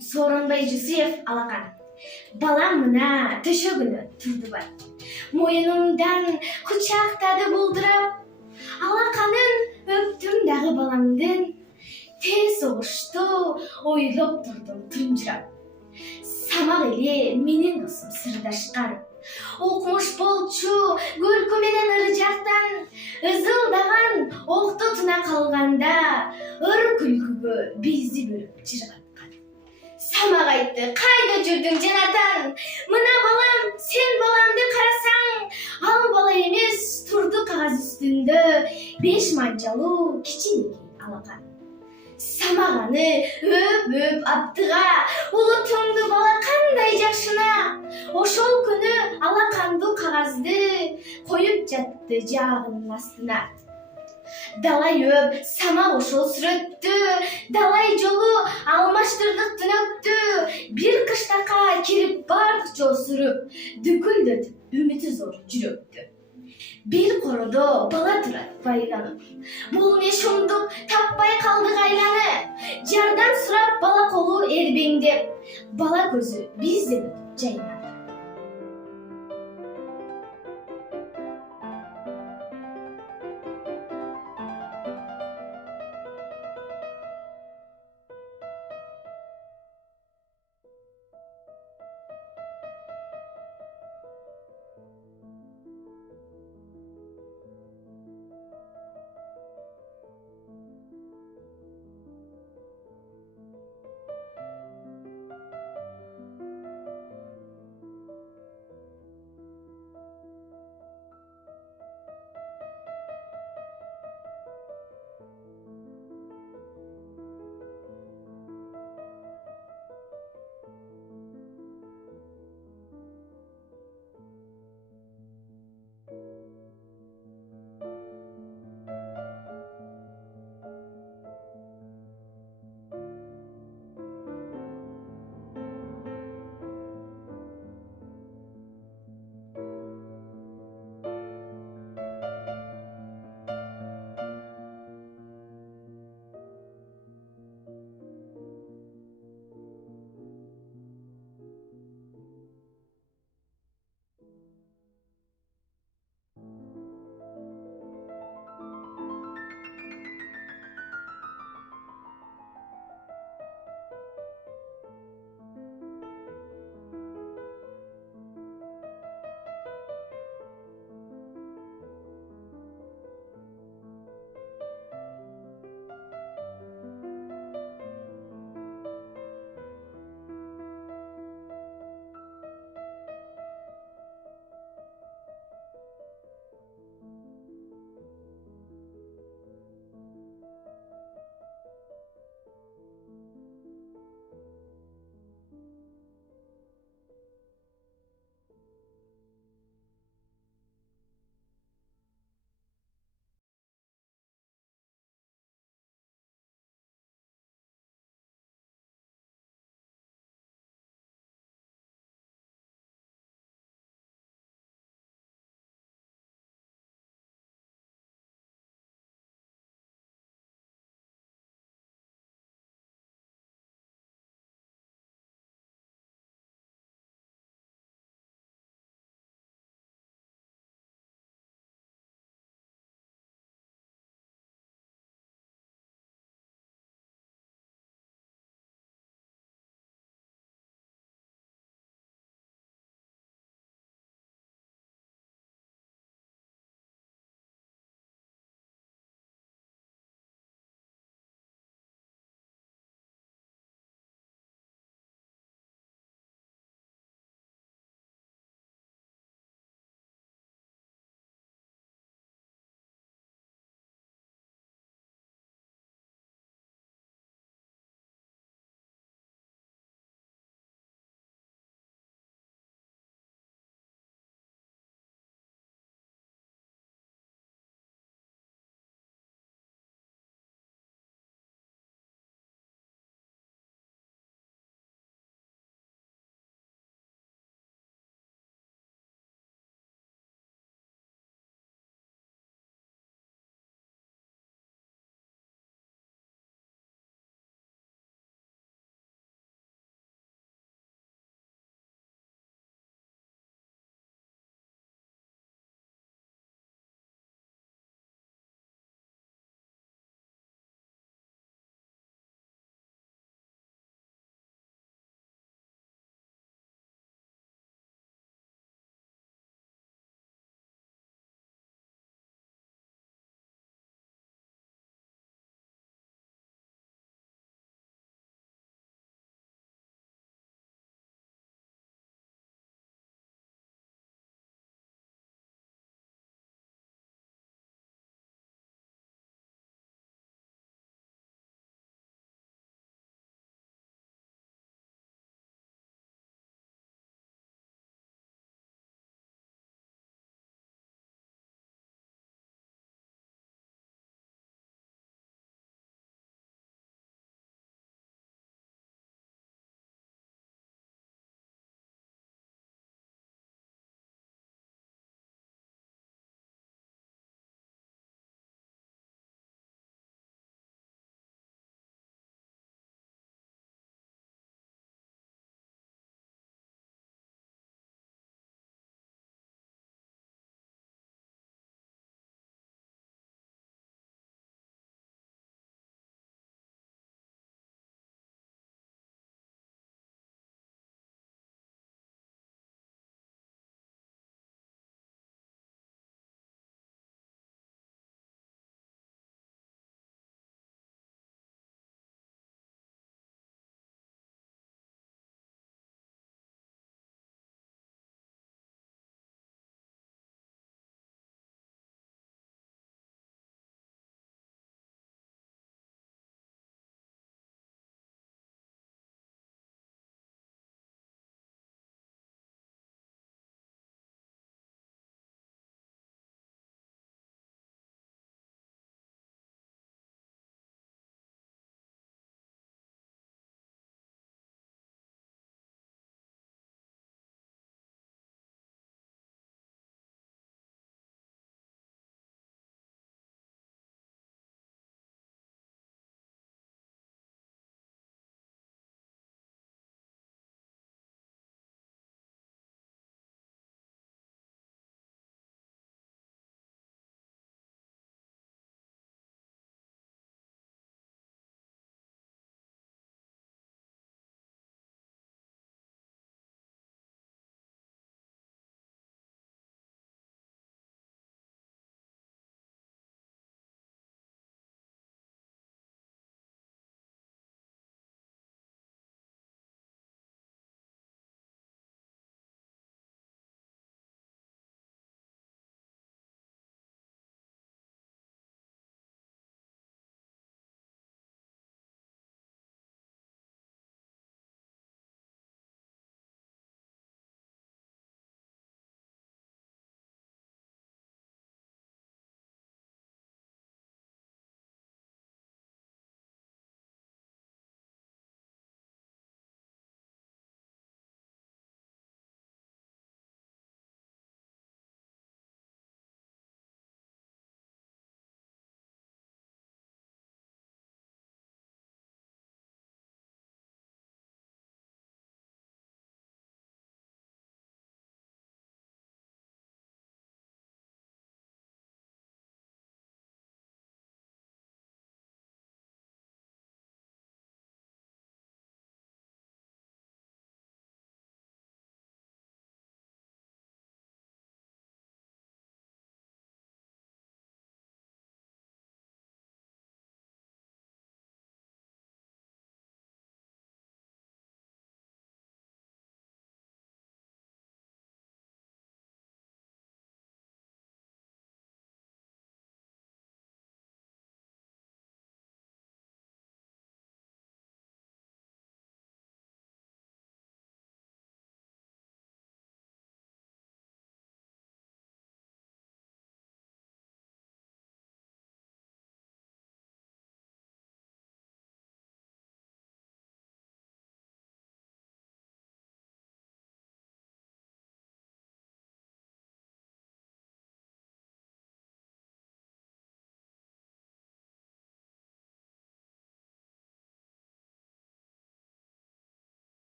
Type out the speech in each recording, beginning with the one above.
Сооронбай Жусуев алакан. Балам мына төшөгүнө турду бар. Моюнумдан кучактады булдурап, алаканын өптүм дагы баламдын. Тез согушту ойлоп турдум тунжурап. Самак эле менин досум сырдашкан. Окмуш болчу көлкү менен ыры жактан, ызылдаган окту тына калганда, ыр күлкүгө бизди бөлүп жыргаткан. Самак айтты, кайда жүрдүң жанатан? Мына балам, сен баламды карасаң, ал бала эмес, турду кагаз үстүндө 5 манжалуу кичинекей алакан. Самак аны өп аптыга, улутумду бала кандай жакшына. Ошол күнү алакандуу кагазды коюп жатты жаагынын астына. Далай өп, самак ошол сүрөттү, далай жолу алмаштырдык түнөктү. Бир кыштакка кирип бардык жол сүрүп, дүкүлдөтүп үмүтү зор жүрөктү. Bir korodo bala турат байланып, бул не шумдук таппай калдык айланып. Жардан сурап бала колу эрбеңдеп, бала көзү бизден өтүп жайнап.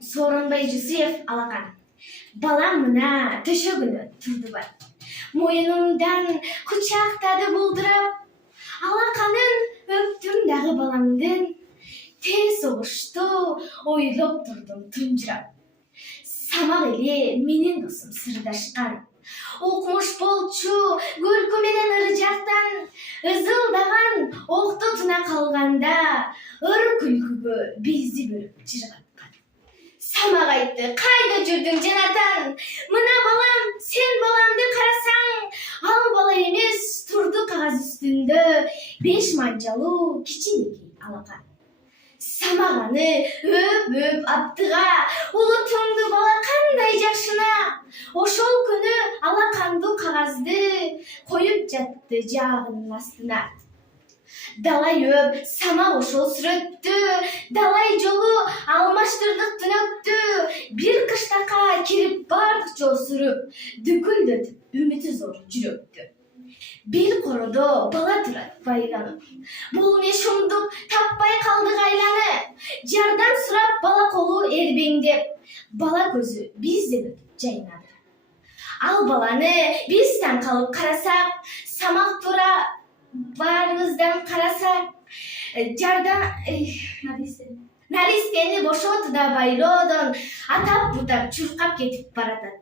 Сооронбай Жусуев алакан. Балам мына төшөгүнө турду бар. Моюнумдан кучактады булдурап, алаканын өптүм дагы баламдын. Тез согушту ойлоп турдум тунжурап. Самак эле менин досум сырдашкан. Укмуш болчу көлкү менен ыр жактан, ызылдаган окту туна калганда, ыр күлкүгө бизди бөлүп жыргаткан. Самак айтты, кайда жүрдүң жанатан? Мына балам, сен баламды карасаң, ал бала эмес, турду кагаз үстүндө 5 манжалуу кичинекей алакан. Самак аны өп аптыга, улутумду бала кандай жакшына. Ошол күнү алакандуу кагазды коюп жатты жаагынын астына. Далай өп, самак ошол сүрөттү, далай жолу алмаштырдык түнөктү. Бир кыштакка кирип бардык жол сүрүп, дүкүлдөтүп үмүтү зор жүрөктү. Bir korodo bala turат байланып. Бул не шумдук, таппай калдык айланып. Жардан сурап бала колу эрбеңдеп, бала көзү бизден өтүп жайнады. Ал баланы бизден калып карасак, самак тура баарыбыздан карасак, жардан наристени бошоту да байлоодон атап бутап чуркап кетип баратат.